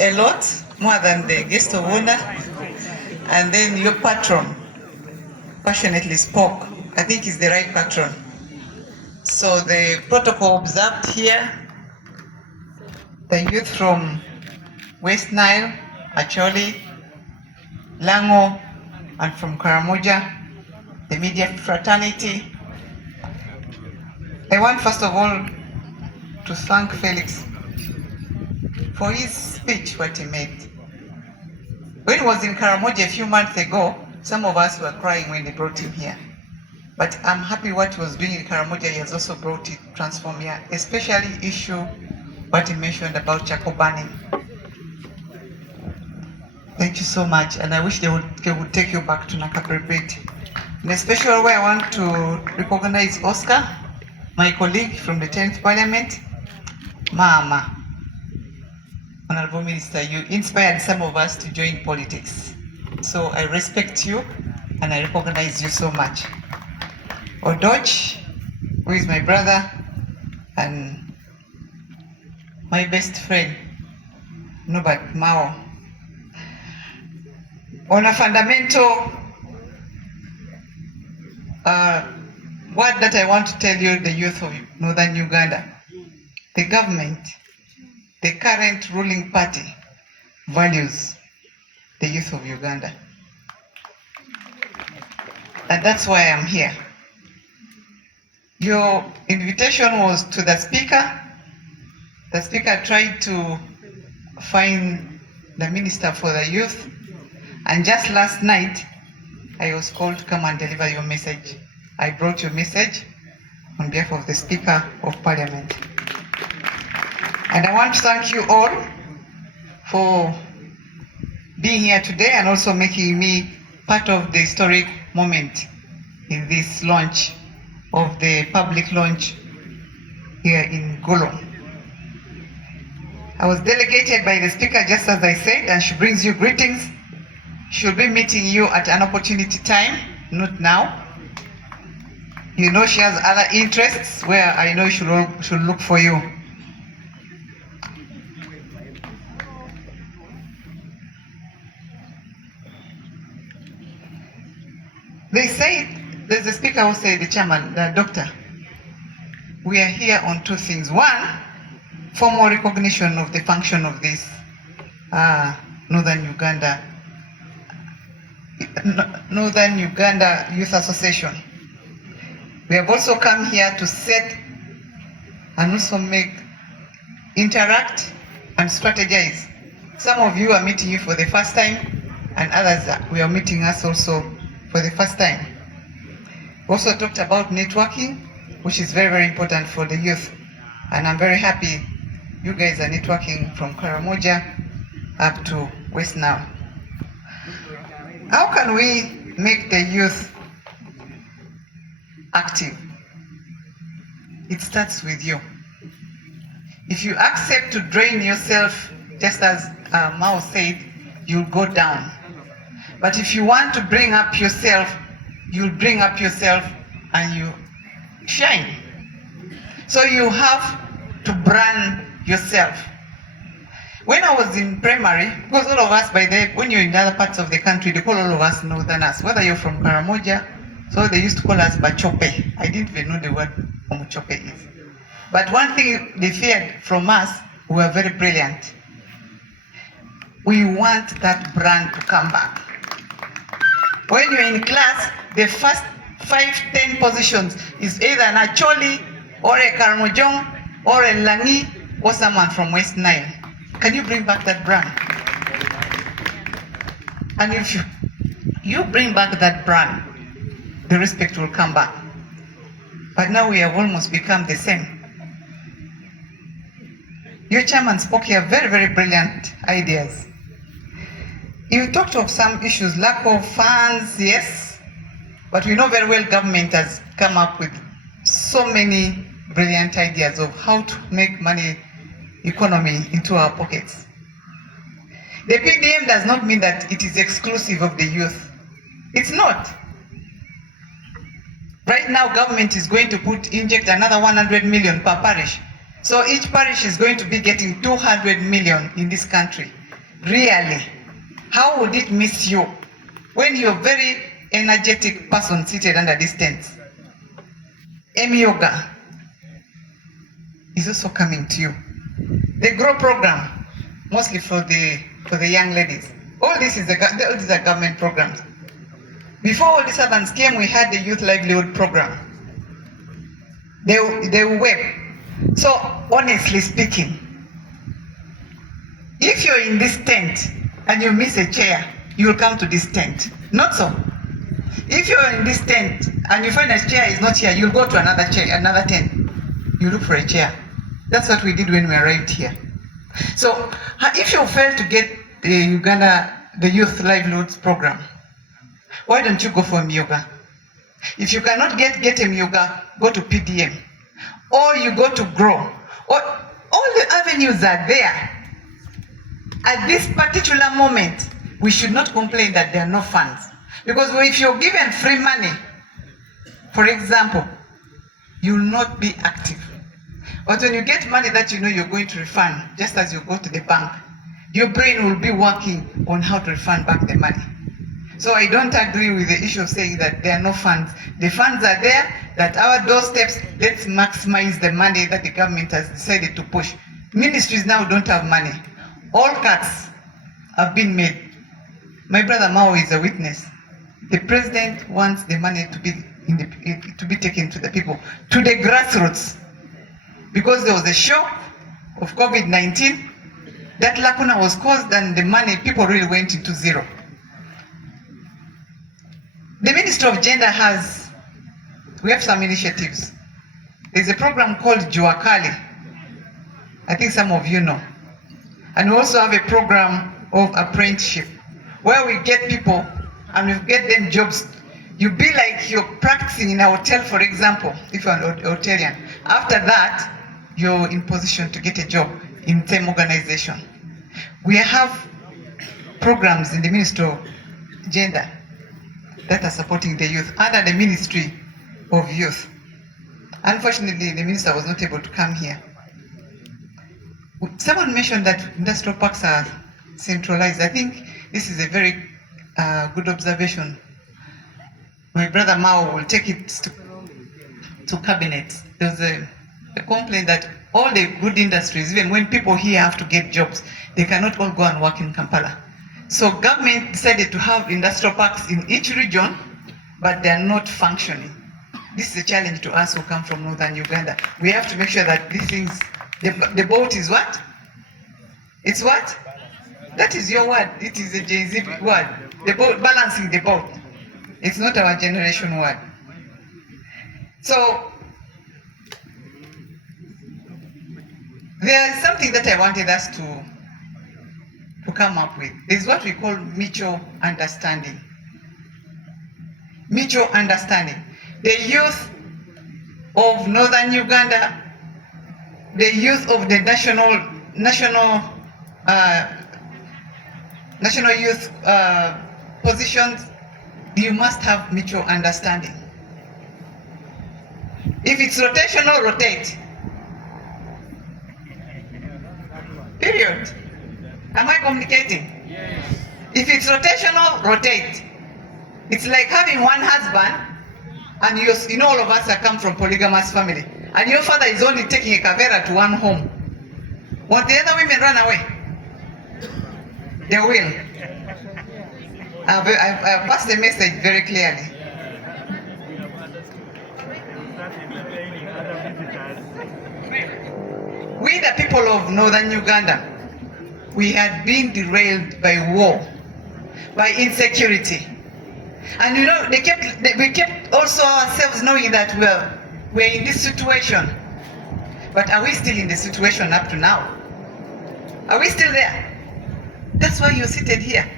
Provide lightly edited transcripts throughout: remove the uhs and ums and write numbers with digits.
a lot, more than the guest of honor. And then your patron passionately spoke. I think he's the right patron. So the protocol observed here, the youth from West Nile, Acholi, Lango, and from Karamoja, the media fraternity. I want first of all to thank Felix for his speech, what he made. When he was in Karamoja a few months ago, some of us were crying when they brought him here. But I'm happy what he was doing in Karamoja, he has also brought it, transformed here, especially issue what he mentioned about charcoal burning. Thank you so much, and I wish they would take you back to Nakapiripiti. In a special way, I want to recognize Oscar, my colleague from the 10th Parliament. Mama, Honorable Minister, you inspired some of us to join politics. So I respect you and I recognize you so much. Odoch, who is my brother and my best friend, Nobat Mao. On a fundamental word that I want to tell you, the youth of Northern Uganda, the government, the current ruling party values the youth of Uganda. And that's why I'm here. Your invitation was to the speaker. The speaker tried to find the minister for the youth. And just last night, I was called to come and deliver your message. I brought your message on behalf of the Speaker of Parliament. And I want to thank you all for being here today and also making me part of the historic moment in this launch of the public launch here in Gulu. I was delegated by the Speaker, just as I said, and she brings you greetings. She'll be meeting you at an opportunity time, not now. You know she has other interests where I know she'll look for you. They say, there's a speaker who said, the chairman, the doctor, we are here on two things. One, formal recognition of the function of this Northern Uganda Youth Association. We have also come here to set and also interact and strategize. Some of you are meeting you for the first time, and others we are meeting us also for the first time. We also talked about networking, which is very, very important for the youth. And I'm very happy you guys are networking from Karamoja up to West Nile. How can we make the youth active? It starts with you. If you accept to drain yourself, just as Mao said, you'll go down. But if you want to bring up yourself, you'll bring up yourself and you shine. So you have to brand yourself. When I was in primary, because all of us when you're in other parts of the country, they call all of us Northerners, whether you're from Karamoja, so they used to call us Bachope. I didn't even know the word Omuchope is. But one thing they feared from us, we were very brilliant. We want that brand to come back. When you're in class, the first 5-10 positions is either an Acholi or a Karamojong or a Langi or someone from West Nile. Can you bring back that brand? And if you bring back that brand, the respect will come back. But now we have almost become the same. Your chairman spoke here very, very brilliant ideas. You talked of some issues, lack of funds, yes, but we know very well government has come up with so many brilliant ideas of how to make money economy into our pockets. The PDM does not mean that it is exclusive of the youth. It's not. Right now, government is going to inject another 100 million per parish. So each parish is going to be getting 200 million in this country. Really, how would it miss you when you're a very energetic person seated under this tent? Yoga is also coming to you. The GROW program, mostly for the young ladies. All these are government programs. Before all these others came, we had the Youth Livelihood Program. They wept. So honestly speaking, if you're in this tent and you miss a chair, you will come to this tent. Not so. If you're in this tent and you find a chair is not here, you'll go to another tent. You look for a chair. That's what we did when we arrived here. So if you fail to get the Youth Livelihoods Program, why don't you go for yoga? If you cannot get yoga, go to PDM. Or you go to GROW. Or all the avenues are there. At this particular moment, we should not complain that there are no funds. Because if you're given free money, for example, you will not be active. But when you get money that you know you're going to refund, just as you go to the bank, your brain will be working on how to refund back the money. So I don't agree with the issue of saying that there are no funds. The funds are there, that our doorsteps, let's maximize the money that the government has decided to push. Ministries now don't have money. All cuts have been made. My brother Mao is a witness. The president wants the money to be taken to the people, to the grassroots. Because there was a shock of COVID-19, that lacuna was caused and the money, people really went into zero. The Ministry of Gender we have some initiatives. There's a program called Juakali. I think some of you know. And we also have a program of apprenticeship, where we get people and we get them jobs. You be like you're practicing in a hotel, for example, if you're an hotelian. After that, you're in position to get a job in the same organization. We have programs in the Ministry of Gender that are supporting the youth under the Ministry of Youth. Unfortunately, the minister was not able to come here. Someone mentioned that industrial parks are centralized. I think this is a very good observation. My brother Mao will take it to cabinet. There was a complaint that all the good industries, even when people here have to get jobs, they cannot all go and work in Kampala. So government decided to have industrial parks in each region, but they're not functioning. This is a challenge to us who come from northern Uganda. We have to make sure that these things, the boat is what? It's what? That is your word. It is a Jay-Z word. The boat, balancing the boat. It's not our generation word. So, there is something that I wanted us to come up with. There's what we call mutual understanding. Mutual understanding. The youth of northern Uganda, the youth of the national youth positions, you must have mutual understanding. If it's rotational, rotate. Period. Am I communicating? Yes. If it's rotational, rotate. It's like having one husband, and you know all of us have come from polygamous family, and your father is only taking a kavera to one home. Won't the other women run away? They will. I've passed the message very clearly. We, the people of northern Uganda, we had been derailed by war, by insecurity. And you know, we kept also ourselves knowing that we're in this situation. But are we still in the situation up to now? Are we still there? That's why you're seated here.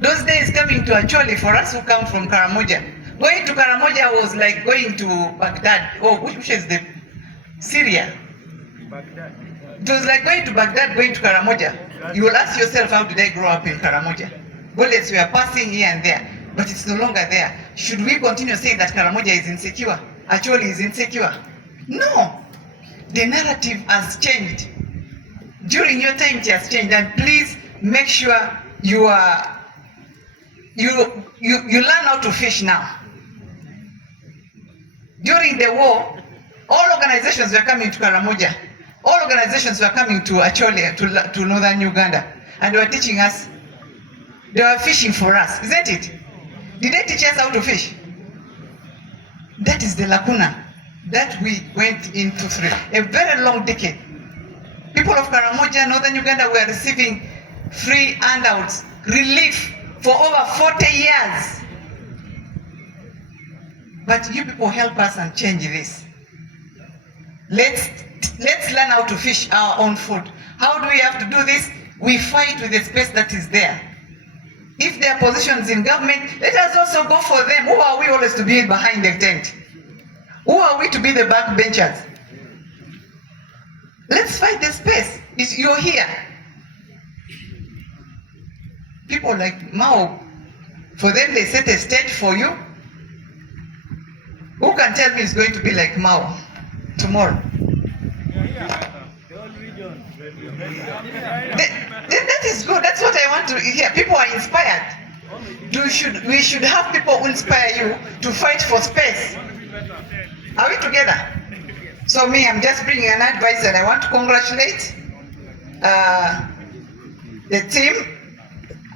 Those days coming to Acholi, for us who come from Karamoja, going to Karamoja was like going to Baghdad, which is the Syria. It was like going to Baghdad, going to Karamoja. You will ask yourself, how did I grow up in Karamoja? Bullets were passing here and there, but it's no longer there. Should we continue saying that Karamoja is insecure? Acholi is insecure? No. The narrative has changed. During your time, it has changed. And please make sure you learn how to fish now. During the war, all organizations were coming to Karamoja. All organizations were coming to Acholi, to northern Uganda, and they were teaching us. They were fishing for us, isn't it? Did they teach us how to fish? That is the lacuna that we went into through a very long decade. People of Karamoja, northern Uganda, were receiving free handouts, relief for over 40 years. But you people help us and change this. Let's learn how to fish our own food. How do we have to do this? We fight with the space that is there. If there are positions in government, let us also go for them. Who are we always to be behind the tent? Who are we to be the backbenchers? Let's fight the space. You're here. People like Mao, for them they set a stage for you. Who can tell me it's going to be like Mao tomorrow? That is good. That's what I want to hear. People are inspired. We should have people who inspire you to fight for space. Are we together? So I'm just bringing an advice, and I want to congratulate the team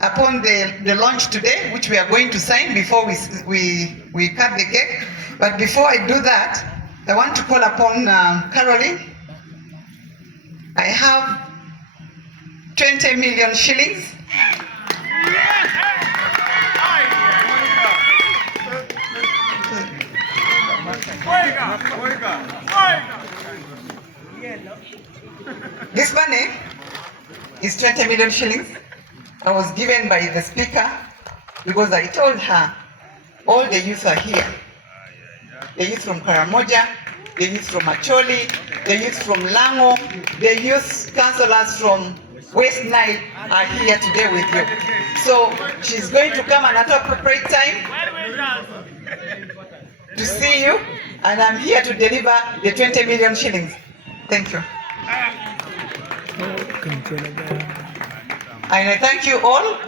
upon the launch today, which we are going to sign before we cut the cake. But before I do that, I want to call upon Caroline. I have 20 million shillings. This money is 20 million shillings. I was given by the speaker because I told her all the youth are here. The youth from Karamoja, the youth from Acholi, the youth from Lango, the youth councilors from West Nile are here today with you. So she's going to come at an appropriate time to see you, and I'm here to deliver the 20 million shillings. Thank you. And I thank you all.